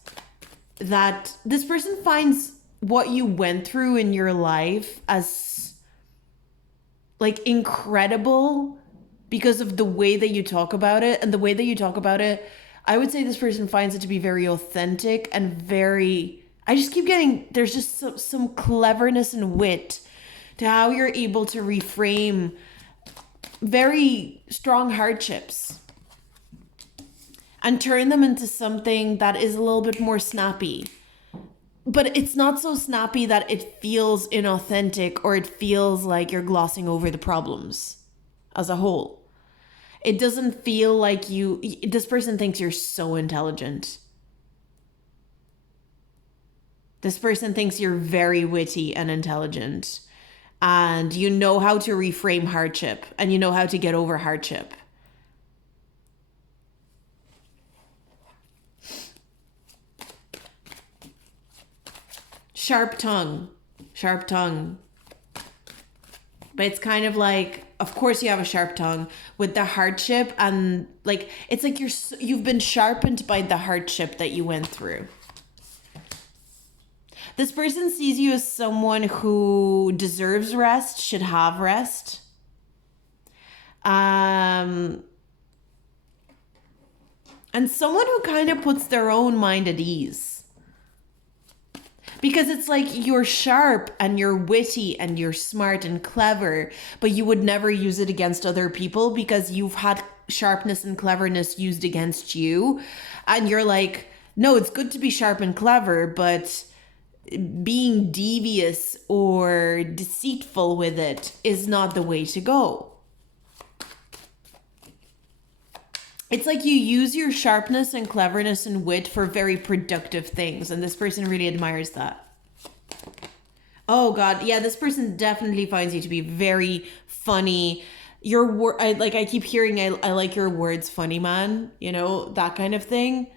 that this person finds what you went through in your life as like incredible because of the way that you talk about it. And the way that you talk about it, I would say this person finds it to be very authentic and very, I just keep getting, there's just some cleverness and wit to how you're able to reframe very strong hardships and turn them into something that is a little bit more snappy. But it's not so snappy that it feels inauthentic or it feels like you're glossing over the problems as a whole. It doesn't feel like this person thinks you're so intelligent. This person thinks you're very witty and intelligent. And you know how to reframe hardship and you know how to get over hardship. Sharp tongue. But it's kind of like, of course you have a sharp tongue with the hardship, and like it's like you've been sharpened by the hardship that you went through. This person sees you as someone who deserves rest, should have rest. And someone who kind of puts their own mind at ease. Because it's like you're sharp and you're witty and you're smart and clever, but you would never use it against other people because you've had sharpness and cleverness used against you. And you're like, no, it's good to be sharp and clever, but being devious or deceitful with it is not the way to go. It's like you use your sharpness and cleverness and wit for very productive things. And this person really admires that. Oh God, yeah, this person definitely finds you to be very funny. I keep hearing I like your words, funny man. You know that kind of thing.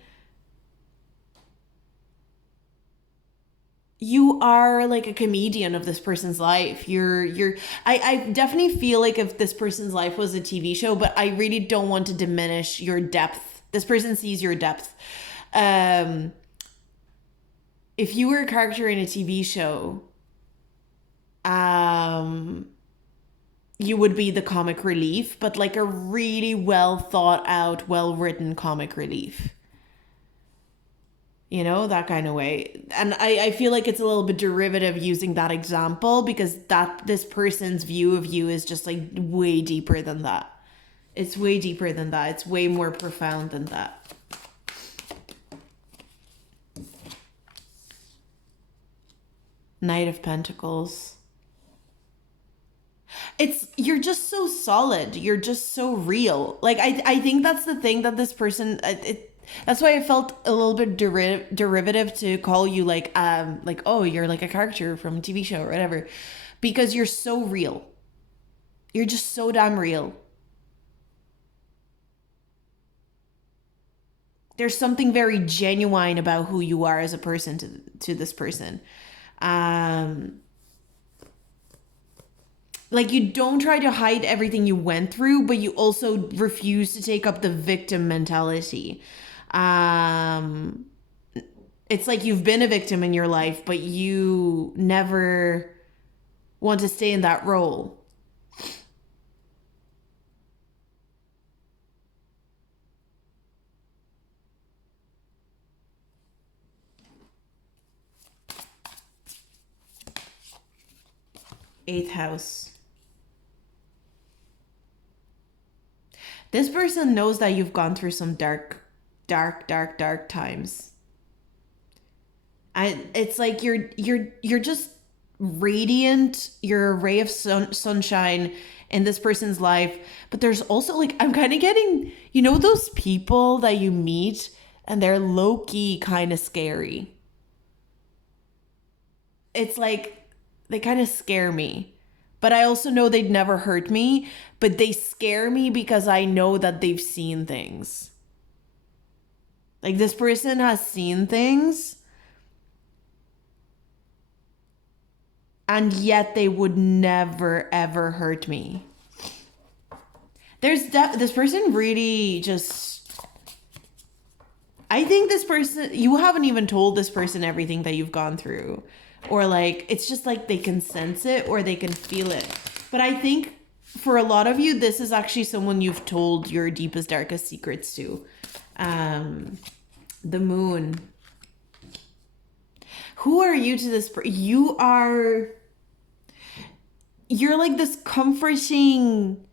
You are like a comedian of this person's life. I definitely feel like if this person's life was a TV show, but I really don't want to diminish your depth. This person sees your depth. Um, if you were a character in a TV show, um, you would be the comic relief, but like a really well thought out, well written comic relief. You know, that kind of way. And I feel like it's a little bit derivative using that example because that this person's view of you is just like way deeper than that. It's way deeper than that. It's way more profound than that. Knight of Pentacles. It's you're just so solid. You're just so real. Like I think that's the thing that this person that's why I felt a little bit derivative to call you like oh you're like a character from a TV show or whatever because you're so real. You're just so damn real. There's something very genuine about who you are as a person to this person. Um like you don't try to hide everything you went through, but you also refuse to take up the victim mentality. Um, it's like you've been a victim in your life, but you never want to stay in that role. Eighth house. This person knows that you've gone through some dark times. And it's like you're just radiant. You're a ray of sunshine in this person's life. But there's also like I'm kind of getting, you know, those people that you meet and they're low key kind of scary. It's like they kind of scare me. But I also know they'd never hurt me, but they scare me because I know that they've seen things. Like this person has seen things and yet they would never ever hurt me. This person really just I think this person you haven't even told this person everything that you've gone through or like it's just like they can sense it or they can feel it. But I think for a lot of you this is actually someone you've told your deepest darkest secrets to. The moon. Who are you to this you're like this comforting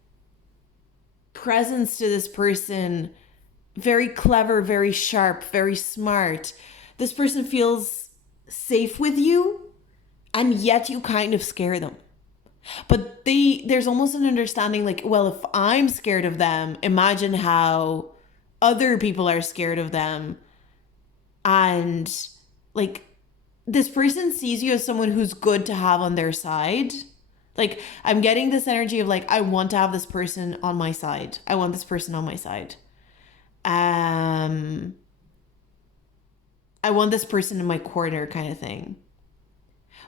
presence to this person, very clever, very sharp, very smart. This person feels safe with you and yet you kind of scare them. But there's almost an understanding like, well, if I'm scared of them, imagine how other people are scared of them. And like this person sees you as someone who's good to have on their side. Like I'm getting this energy of like I want to have this person on my side. I want this person on my side. I want this person in my corner kind of thing.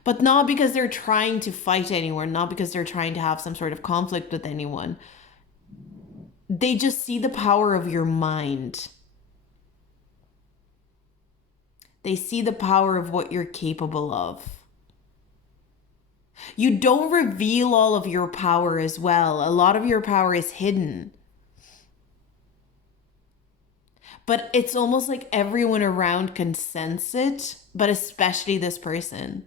But not because they're trying to fight anyone, not because they're trying to have some sort of conflict with anyone. They just see the power of your mind. They see the power of what you're capable of. You don't reveal all of your power as well. A lot of your power is hidden. But it's almost like everyone around can sense it, but especially this person.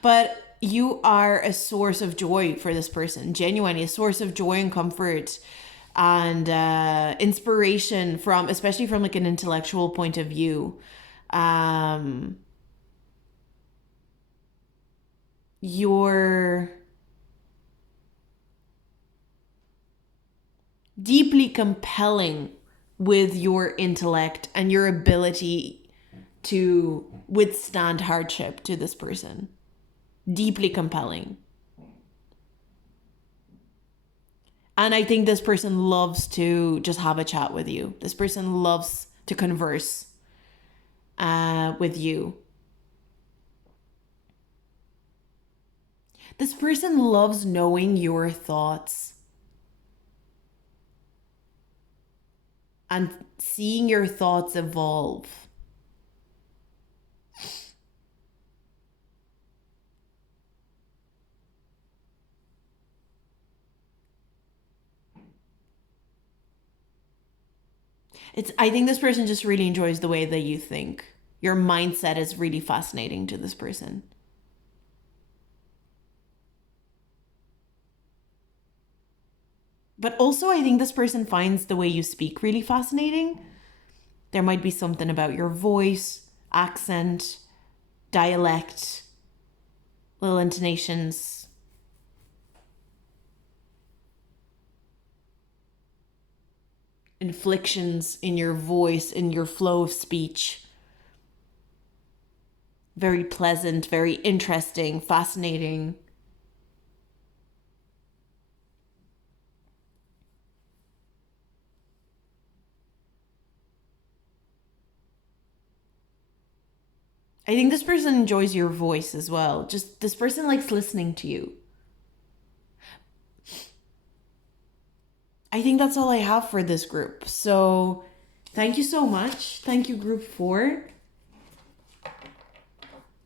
But you are a source of joy for this person, genuinely a source of joy and comfort and inspiration from, especially from like an intellectual point of view. You're deeply compelling with your intellect and your ability to withstand hardship to this person. deeply compelling. And I think this person loves to just have a chat with you. This person loves to converse with you. This person loves knowing your thoughts and seeing your thoughts evolve. I think this person just really enjoys the way that you think. Your mindset is really fascinating to this person. But also, I think this person finds the way you speak really fascinating. There might be something about your voice, accent, dialect, little intonations. Inflections in your voice, in your flow of speech. Very pleasant, very interesting, fascinating. I think this person enjoys your voice as well. Just this person likes listening to you. I think that's all I have for this group. So thank you so much. Thank you, group 4.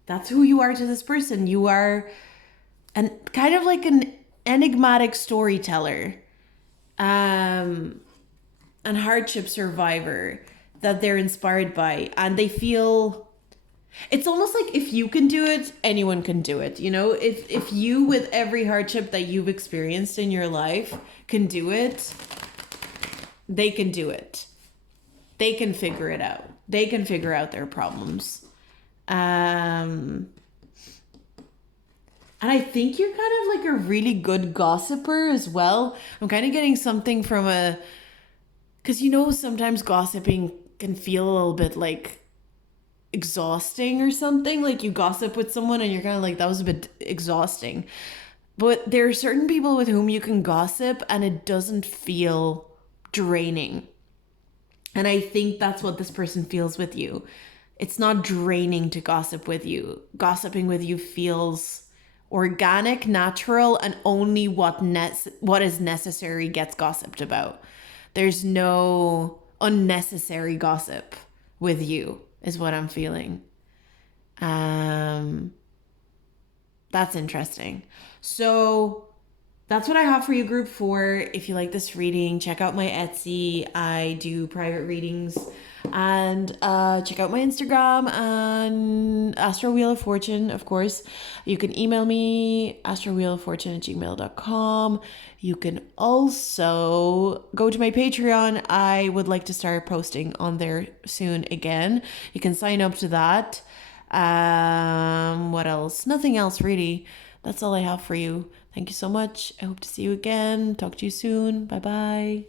That's who you are to this person. You are kind of like an enigmatic storyteller, and hardship survivor that they're inspired by, and they feel it's almost like if you can do it, anyone can do it. You know, if you, with every hardship that you've experienced in your life, can do it, they can do it. They can figure it out. They can figure out their problems. And I think you're kind of like a really good gossiper as well. I'm kind of getting something from because you know, sometimes gossiping can feel a little bit like exhausting or something. Like you gossip with someone and you're kind of like, that was a bit exhausting. But there are certain people with whom you can gossip and it doesn't feel draining. And I think that's what this person feels with you. It's not draining to gossip with you. Gossiping with you feels organic, natural, and only what is necessary gets gossiped about. There's no unnecessary gossip with you, is what I'm feeling. That's interesting. So that's what I have for you, group 4. If you like this reading, check out my Etsy. I do private readings. And check out my Instagram and Astro Wheel of Fortune, of course. You can email me, astrowheeloffortune@gmail.com. You can also go to my Patreon. I would like to start posting on there soon again. You can sign up to that. What else? Nothing else, really. That's all I have for you. Thank you so much. I hope to see you again. Talk to you soon. Bye bye.